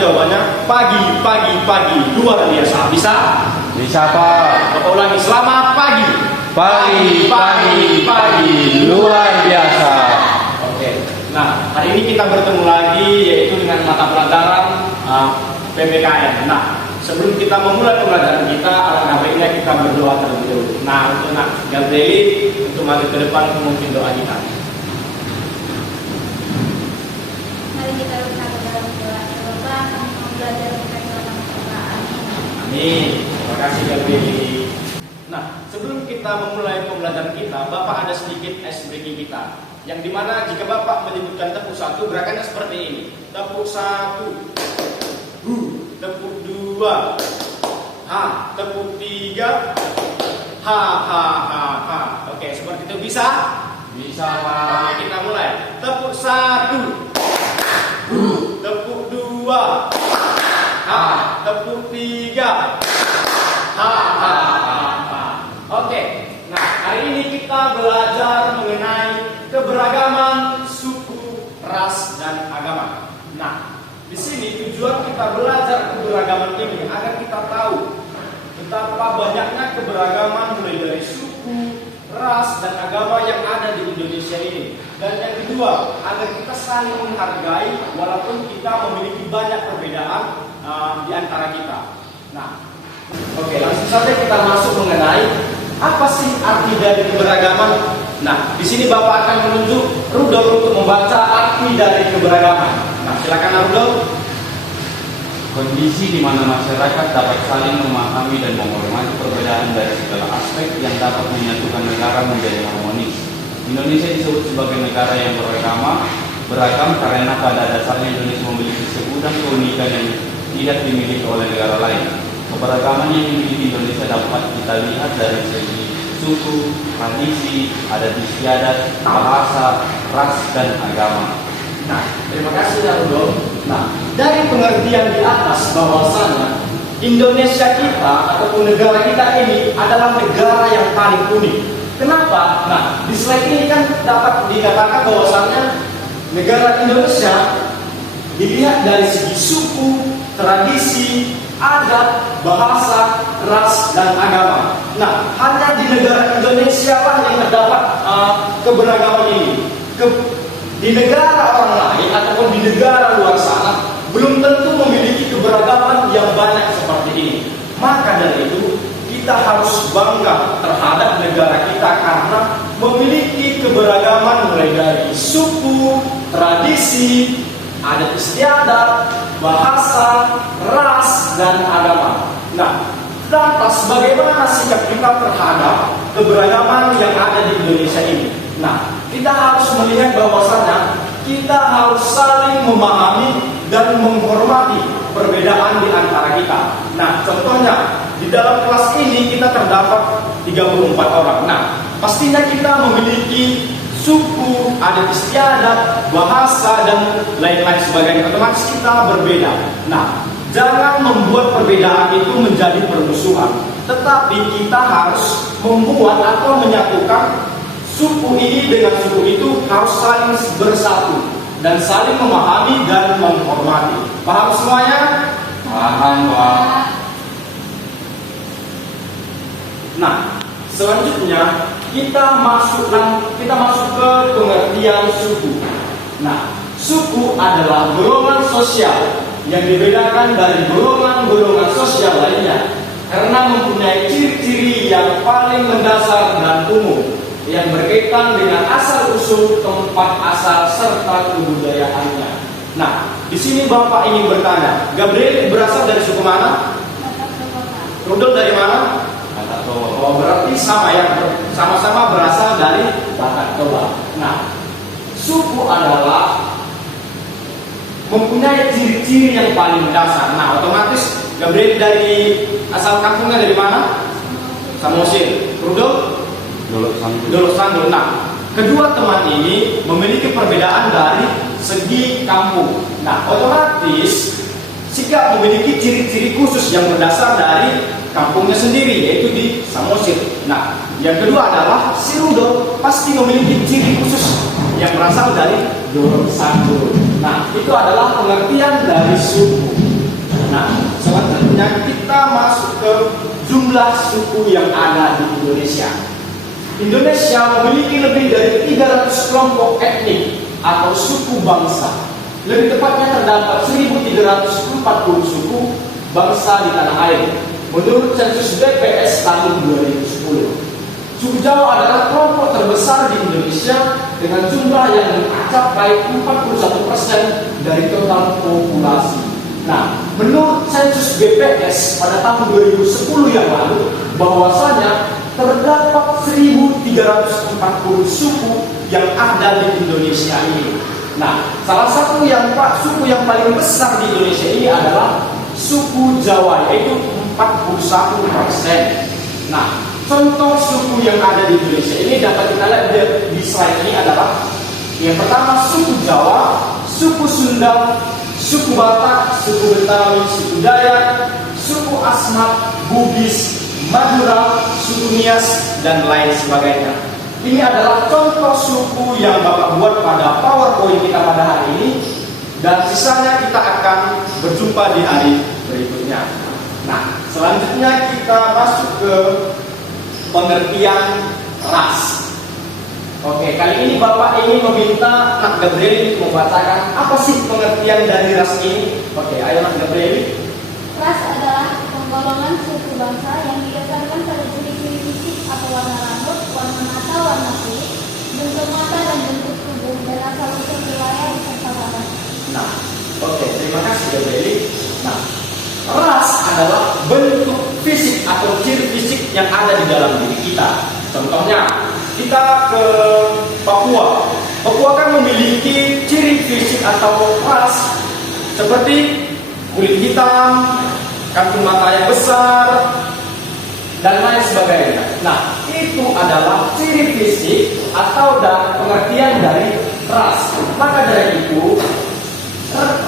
jawabannya pagi, pagi, pagi. Luar biasa. Bisa? Bisa, Pak. Bapak ulangi. Selamat pagi. Pagi, pagi, pagi. Luar biasa. Oke. Nah, hari ini kita bertemu lagi yaitu dengan mata pelajaran PPKN. Nah, sebelum kita memulai pembelajaran kita, alangkah baiknya kita berdoa terlebih dahulu. Nah, untuk Gabrieli untuk maju ke depan mungkin doa kita. Mari kita bersama dalam doa. Ya Bapak, kami mau belajar berkat dalam Al-Quran. Amin. Terima kasih Gabrieli. Nah, sebelum kita memulai pembelajaran kita, Bapak ada sedikit ice breaking kita. Yang dimana jika Bapak menyebutkan tepuk satu, gerakannya seperti ini. Tepuk satu, tepuk dua, tepuk tiga, ha. Oke, seperti itu bisa? Bisa, Pak. Oke, kita mulai. Tepuk satu, tepuk dua, tepuk tiga, ha. Oke, nah hari ini kita belajar mengenai keberagaman suku, ras, dan agama. Nah, di sini tujuan kita belajar keberagaman ini agar kita tahu betapa banyaknya keberagaman mulai dari suku, ras, dan agama yang ada di Indonesia ini. Dan yang kedua, agar kita saling menghargai walaupun kita memiliki banyak perbedaan di antara kita. Nah, oke, langsung saja kita masuk mengenai apa sih arti dari keberagaman. Nah, di sini Bapak akan menunjuk Rudolf untuk membaca arti dari keberagaman. Nah, silakan Rudolf. Kondisi di mana masyarakat dapat saling memahami dan menghormati perbedaan dari segala aspek yang dapat menyatukan negara menjadi harmonis. Indonesia disebut sebagai negara yang beragam karena pada dasarnya Indonesia memiliki segudang keunikan yang tidak dimiliki oleh negara lain. Keberagaman yang dimiliki Indonesia dapat kita lihat dari segi suku, tradisi, adat istiadat, bahasa, ras, dan agama. Nah, terima kasih ya Rudolf. Nah, dari pengertian di atas bahwasanya Indonesia kita ataupun negara kita ini adalah negara yang paling unik. Kenapa? Nah, di slide ini kan dapat dikatakan bahwasanya negara Indonesia dilihat dari segi suku, tradisi, adat, bahasa, ras, dan agama. Nah, hanya di negara Indonesia lah yang terdapat keberagaman ini. Di negara orang lain ataupun di negara luar sana belum tentu memiliki keberagaman yang banyak seperti ini. Maka dari itu kita harus bangga terhadap negara kita karena memiliki keberagaman mulai dari suku, tradisi, adat istiadat, bahasa, ras, dan agama. Nah, lantas bagaimana sikap kita terhadap keberagaman yang ada di Indonesia ini? Nah, kita harus melihat bahwasanya kita harus saling memahami dan menghormati perbedaan di antara kita. Nah, contohnya di dalam kelas ini kita terdapat 34 orang. Nah, pastinya kita memiliki suku, adat istiadat, bahasa, dan lain-lain sebagainya. Otomatis kita berbeda. Nah, jangan membuat perbedaan itu menjadi permusuhan. Tetapi kita harus membuat atau menyatukan suku ini dengan suku itu harus saling bersatu dan saling memahami dan menghormati. Paham semuanya? Paham, Pak. Nah, selanjutnya kita masuk ke pengertian suku. Nah, suku adalah golongan sosial yang dibedakan dari golongan-golongan sosial lainnya karena mempunyai ciri-ciri yang paling mendasar dan umum yang berkaitan dengan asal-usul, tempat asal, serta kebudayaannya. Nah, di sini Bapak ingin bertanya, Gabriel berasal dari suku mana? Rudolf dari mana? Batak Toba. Oh, berarti sama ya, sama-sama berasal dari Batak Toba. Nah, suku adalah mempunyai ciri-ciri yang paling dasar. Nah, otomatis Gabriel dari asal kampungnya dari mana? Samosir. Rudolf? Dolok Sanggul. Nah, kedua teman ini memiliki perbedaan dari segi kampung. Nah, otomatis sikap memiliki ciri-ciri khusus yang berdasar dari kampungnya sendiri, yaitu di Samosir. Nah, yang kedua adalah si Rudolf pasti memiliki ciri khusus yang berasal dari Dolok Sanggul. Nah, itu adalah pengertian dari suku. Nah, selanjutnya kita masuk ke jumlah suku yang ada di Indonesia. Indonesia memiliki lebih dari 300 kelompok etnik atau suku bangsa. Lebih tepatnya terdapat 1.340 suku bangsa di tanah air menurut sensus BPS tahun 2010. Suku Jawa adalah kelompok terbesar di Indonesia dengan jumlah yang mencapai 41% dari total populasi. Nah, menurut sensus BPS pada tahun 2010 yang lalu, bahwasanya terdapat 1.340 suku yang ada di Indonesia ini. Nah, salah satu suku yang paling besar di Indonesia ini adalah suku Jawa, yaitu 41%. Nah, contoh suku yang ada di Indonesia ini dapat kita lihat di slide ini adalah yang pertama suku Jawa, suku Sunda, suku Batak, suku Betawi, suku Dayak, suku Asmat, Bugis, Madura, suku Nias, dan lain sebagainya. Ini adalah contoh suku yang Bapak buat pada PowerPoint kita pada hari ini, dan sisanya kita akan berjumpa di hari berikutnya. Nah, selanjutnya kita masuk ke pengertian ras. Oke, kali ini Bapak ingin meminta Nak Gabriel membacakan apa sih pengertian dari ras ini. Oke, ayo Nak Gabriel. Ras adalah penggolongan suku bangsa yang didasarkan pada ciri-ciri fisik atau warna rambut, warna mata, warna kulit, bentuk mata dan bentuk tubuh, dan asal-usul wilayah serta badan. Nah, oke, terima kasih Gabriel. Nah, ras adalah bentuk fisik atau ciri fisik yang ada di dalam diri kita. Contohnya, kita ke Papua. Papua kan memiliki ciri fisik atau ras seperti kulit hitam, kantung mata yang besar, dan lain sebagainya. Nah, itu adalah ciri fisik atau pengertian dari ras. Maka dari itu,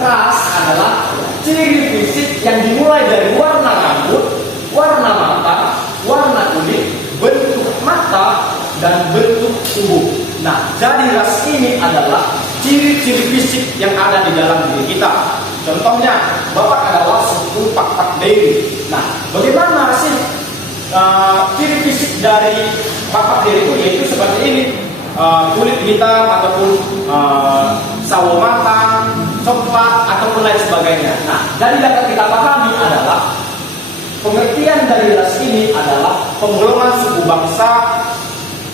ras adalah ciri fisik yang dimulai dari warna rambut, warna mata, warna kulit, bentuk mata, dan bentuk tubuh. Nah, jadi ras ini adalah ciri-ciri fisik yang ada di dalam diri kita. Contohnya, Bapak adalah suku Pak Dewi. Nah, bagaimana sih ciri fisik dari Pak Dewi itu? Yaitu seperti ini, kulit hitam ataupun sawo matang, coklat ataupun lain sebagainya. Nah, jadi dapat kita pahami adalah pengertian dari ras ini adalah penggolongan suku bangsa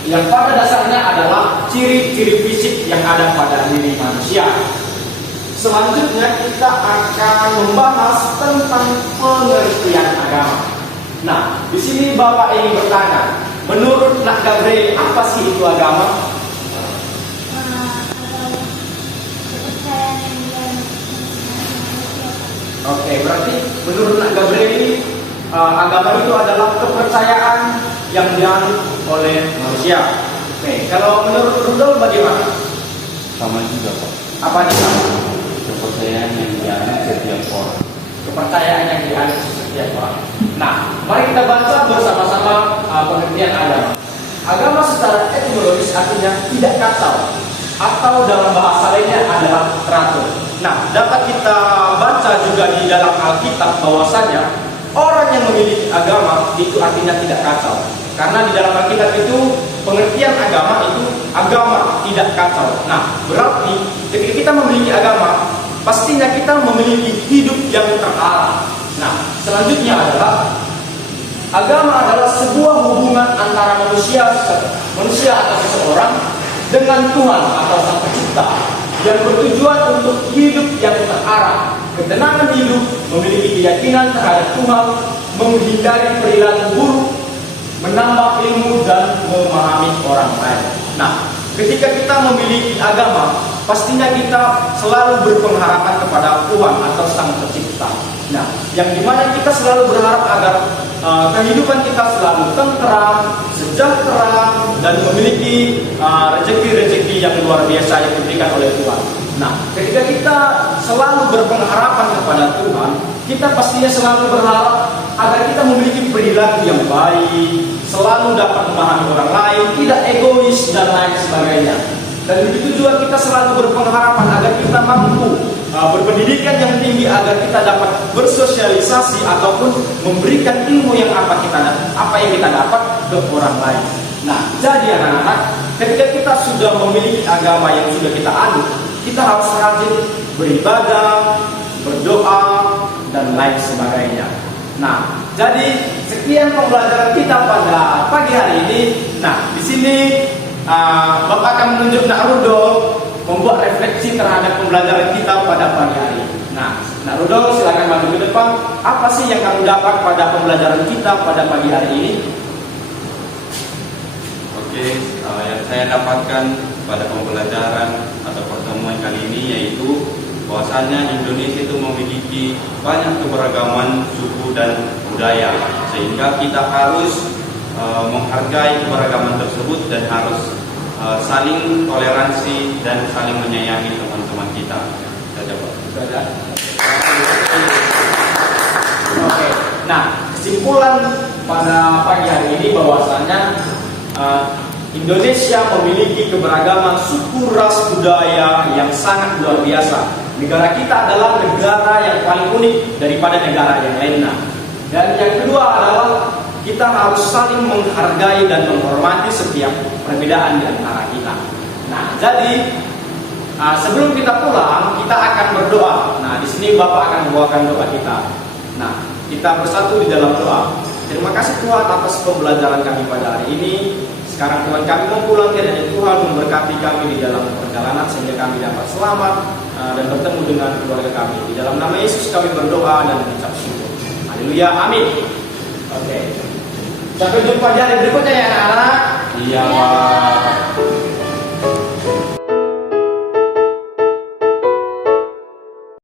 yang pada dasarnya adalah ciri-ciri fisik yang ada pada diri manusia. Selanjutnya kita akan membahas tentang pengertian agama. Nah, di sini Bapak ingin bertanya, menurut Nak Gabriel apa sih itu agama? Oke, berarti menurut Nak Gabriel ini agama itu adalah kepercayaan yang dianut oleh manusia. Oke, kalau menurut Rudolf bagaimana? Sama juga Pak. Apa nih? Kepercayaan yang dianut setiap orang. Kepercayaan yang dianut setiap orang. Nah, mari kita baca bersama-sama pengertian agama. Agama secara etimologis artinya tidak kacau, atau dalam bahasa lainnya adalah teratur. Nah, dapat kita baca juga di dalam Alkitab bahwasanya orang yang memiliki agama itu artinya tidak kacau. Karena di dalam Alkitab itu pengertian agama itu agama tidak kacau. Nah, berarti ketika kita memiliki agama, pastinya kita memiliki hidup yang terarah. Nah, selanjutnya adalah agama adalah sebuah hubungan antara manusia atau seseorang dengan Tuhan atau Sang Pencipta yang bertujuan untuk hidup yang terarah, ketenangan hidup, memiliki keyakinan terhadap Tuhan, menghindari perilaku buruk, menambah ilmu dan memahami orang lain. Nah, ketika kita memiliki agama, pastinya kita selalu berpengharapan kepada Tuhan atau Sang Pencipta. Nah, yang dimana kita selalu berharap agar kehidupan kita selalu tentram, sejahtera, dan memiliki rezeki-rezeki yang luar biasa yang diberikan oleh Tuhan. Nah, ketika kita selalu berpengharapan kepada Tuhan, kita pastinya selalu berharap agar kita memiliki perilaku yang baik, selalu dapat memahami orang lain, tidak egois dan lain sebagainya. Dan begitu juga kita selalu berpengharapan agar kita mampu berpendidikan yang tinggi agar kita dapat bersosialisasi ataupun memberikan ilmu yang apa yang kita dapat ke orang lain. Nah, jadi anak-anak, ketika kita sudah memiliki agama yang sudah kita anut, kita harus rajin beribadah, berdoa, dan lain sebagainya. Nah, jadi sekian pembelajaran kita pada pagi hari ini. Nah, di sini Bapak akan menunjuk Nak Rudo membuat refleksi terhadap pembelajaran kita pada pagi hari. Nah, Nak Rudo silakan maju ke depan. Apa sih yang kamu dapat pada pembelajaran kita pada pagi hari ini? Oke, yang saya dapatkan pada pembelajaran atau pertemuan kali ini yaitu bahwasanya Indonesia itu memiliki banyak keberagaman suku dan budaya, sehingga kita harus menghargai keberagaman tersebut dan harus saling toleransi dan saling menyayangi teman-teman kita. Saja, Pak. Oke. Nah, kesimpulan pada pagi hari ini bahwasanya Indonesia memiliki keberagaman suku, ras, budaya yang sangat luar biasa. Negara kita adalah negara yang paling unik daripada negara yang lainnya. Dan yang kedua adalah kita harus saling menghargai dan menghormati setiap perbedaan di antara kita. Nah, jadi sebelum kita pulang, kita akan berdoa. Nah, di sini Bapak akan membawakan doa kita. Nah, kita bersatu di dalam doa. Terima kasih Tuhan atas pembelajaran kami pada hari ini. Sekarang Tuhan kami mau pulang, kiranya Tuhan memberkati kami di dalam perjalanan sehingga kami dapat selamat dan bertemu dengan keluarga kami. Di dalam nama Yesus kami berdoa dan mengucap syukur. Haleluya, amin. Oke. Sampai jumpa di hari berikutnya ya anak-anak.